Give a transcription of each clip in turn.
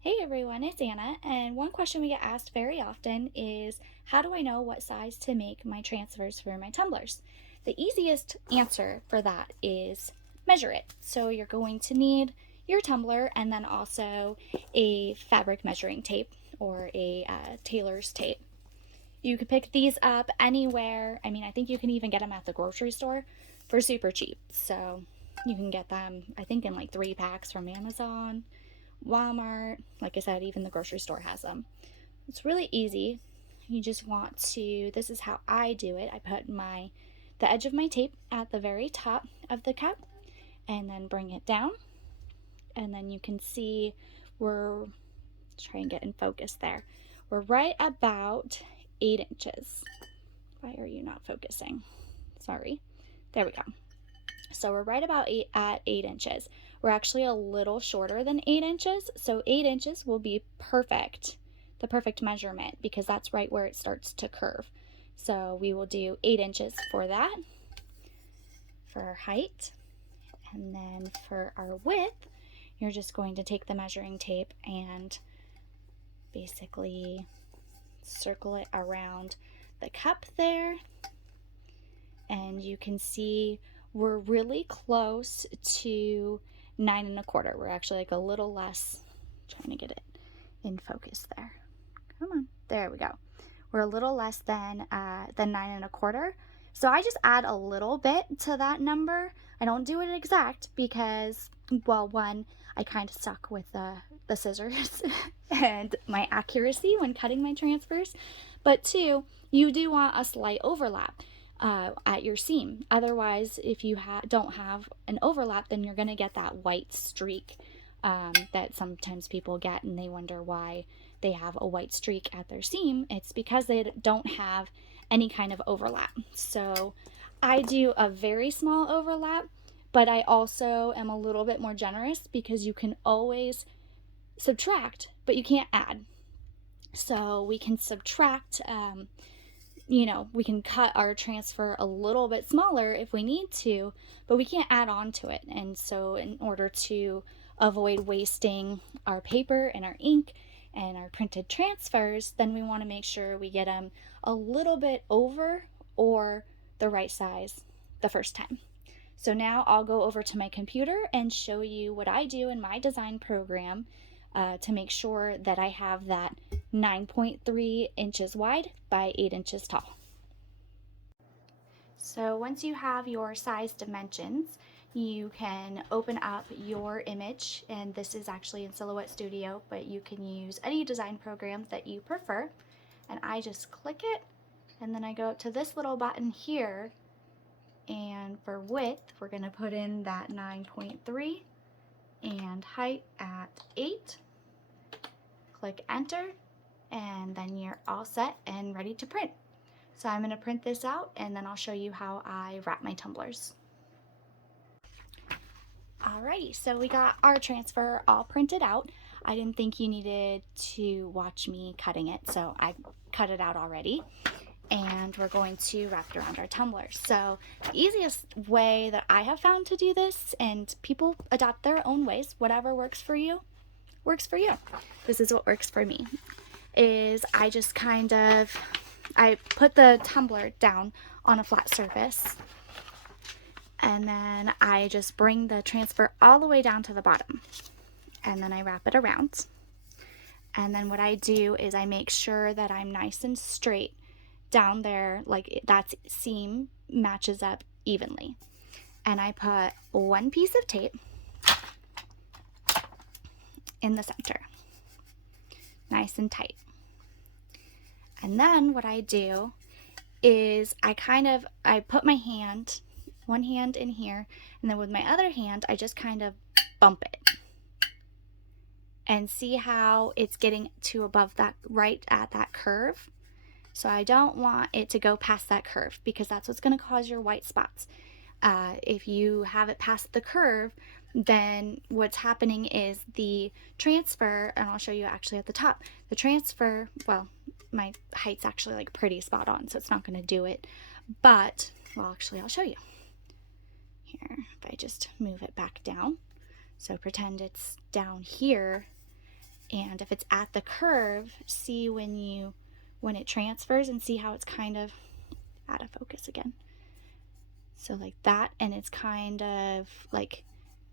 Hey everyone, it's Anna, and one question we get asked very often is how do I know what size to make my transfers for my tumblers? The easiest answer for that is measure it. So you're going to need your tumbler and then also a fabric measuring tape or a tailor's tape. You could pick these up anywhere. I think you can even get them at the grocery store for super cheap. So you can get them, I think, in like 3 packs from Amazon, Walmart. Like I said, even the grocery store has them. It's really easy. You just want to, this is how I do it. I put the edge of my tape at the very top of the cup and then bring it down. And then you can see try and get in focus there. We're right about 8 inches. Why are you not focusing? Sorry. There we go. So we're right about 8 inches. We're actually a little shorter than 8 inches, so 8 inches will be perfect, the perfect measurement, because that's right where it starts to curve. So we will do 8 inches for that, for our height. And then for our width, you're just going to take the measuring tape and basically circle it around the cup there. And you can see we're really close to 9 1/4. We're actually like a little less, trying to get it in focus there. Come on, there we go. We're a little less than 9 1/4. So I just add a little bit to that number. I don't do it exact because, well, one, I kind of suck with the scissors and my accuracy when cutting my transfers. But two, you do want a slight overlap at your seam. Otherwise, if you don't have an overlap, then you're going to get that white streak that sometimes people get, and they wonder why they have a white streak at their seam. It's because they don't have any kind of overlap. So I do a very small overlap, but I also am a little bit more generous because you can always subtract, but you can't add. So we can subtract, we can cut our transfer a little bit smaller if we need to, but we can't add on to it. And so in order to avoid wasting our paper and our ink and our printed transfers, then we want to make sure we get them a little bit over or the right size the first time. So now I'll go over to my computer and show you what I do in my design program to make sure that I have that 9.3 inches wide by 8 inches tall. So once you have your size dimensions, you can open up your image, and this is actually in Silhouette Studio, but you can use any design program that you prefer. And I just click it, and then I go up to this little button here, and for width, we're going to put in that 9.3 and height at 8. Click enter, and then you're all set and ready to print. So I'm going to print this out, and then I'll show you how I wrap my tumblers. Alrighty, so we got our transfer all printed out. I didn't think you needed to watch me cutting it, so I cut it out already. And we're going to wrap it around our tumblers. So the easiest way that I have found to do this, and people adopt their own ways, whatever works for you, works for you. This is what works for me, is I just I put the tumbler down on a flat surface, and then I just bring the transfer all the way down to the bottom, and then I wrap it around. And then what I do is I make sure that I'm nice and straight down there, like that seam matches up evenly. And I put one piece of tape in the center, nice and tight. And then what I do is I put my hand, one hand in here, and then with my other hand, I just kind of bump it. And see how it's getting to above that, right at that curve? So I don't want it to go past that curve because that's what's going to cause your white spots. If you have it past the curve, then what's happening is the transfer, and I'll show you actually at the top, the transfer, well, my height's actually like pretty spot on, so it's not going to do it. But, well, actually, I'll show you. Here, if I just move it back down. So pretend it's down here, And if it's at the curve, see when it transfers, and see how it's kind of out of focus again. So like that, and it's kind of like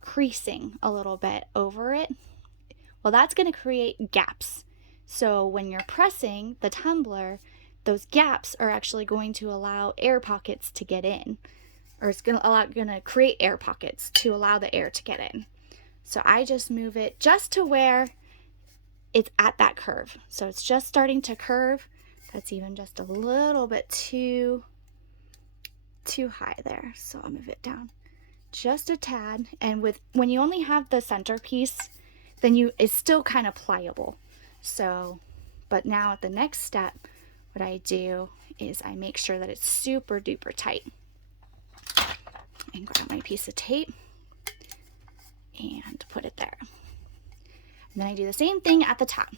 creasing a little bit over it. Well, that's going to create gaps. So when you're pressing the tumbler, those gaps are actually going to allow air pockets to get in, or it's going to create air pockets to allow the air to get in. So I just move it just to where it's at that curve. So it's just starting to curve. That's even just a little bit too high there. So I'll move it down just a tad. And when you only have the centerpiece, then it's still kind of pliable. So, but now at the next step, what I do is I make sure that it's super duper tight. And grab my piece of tape and put it there. And then I do the same thing at the top.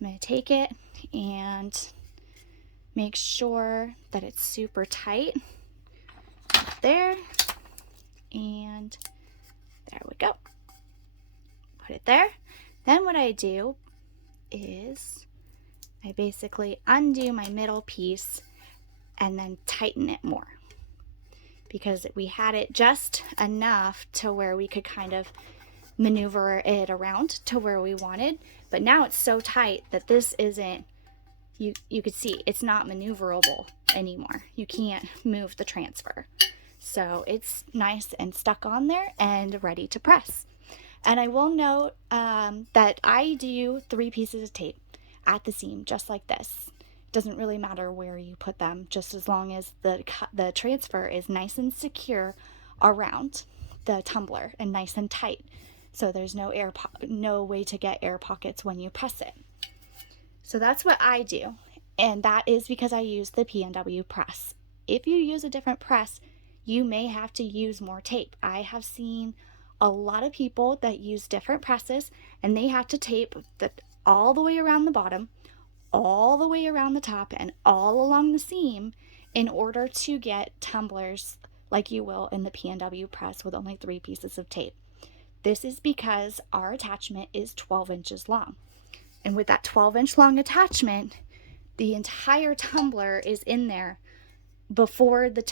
I'm going to take it and make sure that it's super tight. There. And there we go. Put it there. Then what I do is I basically undo my middle piece and then tighten it more, because we had it just enough to where we could kind of maneuver it around to where we wanted, but now it's so tight that this isn't, you could see it's not maneuverable anymore. You can't move the transfer. So it's nice and stuck on there and ready to press. And I will note that I do 3 pieces of tape at the seam, just like this. It doesn't really matter where you put them, just as long as the transfer is nice and secure around the tumbler and nice and tight. So there's no way to get air pockets when you press it. So that's what I do. And that is because I use the PNW press. If you use a different press, you may have to use more tape. I have seen a lot of people that use different presses, and they have to tape all the way around the bottom, all the way around the top, and all along the seam in order to get tumblers like you will in the PNW press with only 3 pieces of tape. This is because our attachment is 12 inches long. And with that 12-inch long attachment, the entire tumbler is in there before the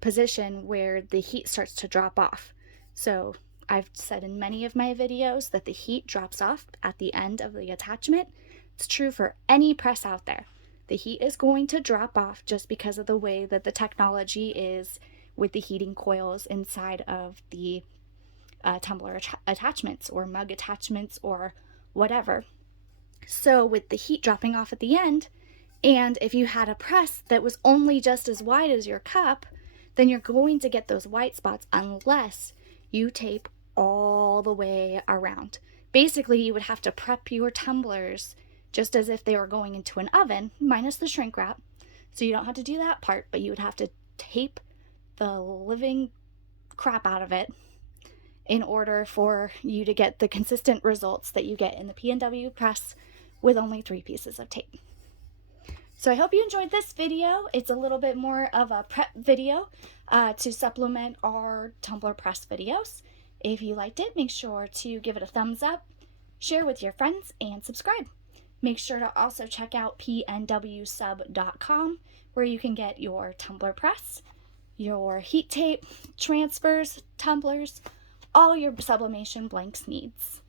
position where the heat starts to drop off. So I've said in many of my videos that the heat drops off at the end of the attachment. It's true for any press out there. The heat is going to drop off just because of the way that the technology is with the heating coils inside of the tumbler attachments or mug attachments or whatever. So with the heat dropping off at the end, and if you had a press that was only just as wide as your cup, then you're going to get those white spots unless you tape all the way around. Basically, you would have to prep your tumblers just as if they were going into an oven, minus the shrink wrap. So you don't have to do that part, but you would have to tape the living crap out of it in order for you to get the consistent results that you get in the PNW press with only 3 pieces of tape. So I hope you enjoyed this video. It's a little bit more of a prep video to supplement our tumbler press videos. If you liked it, make sure to give it a thumbs up, share with your friends, and subscribe. Make sure to also check out pnwsub.com, where you can get your tumbler press, your heat tape, transfers, tumblers, all your sublimation blanks needs.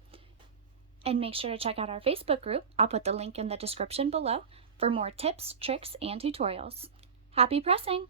And make sure to check out our Facebook group. I'll put the link in the description below for more tips, tricks, and tutorials. Happy pressing!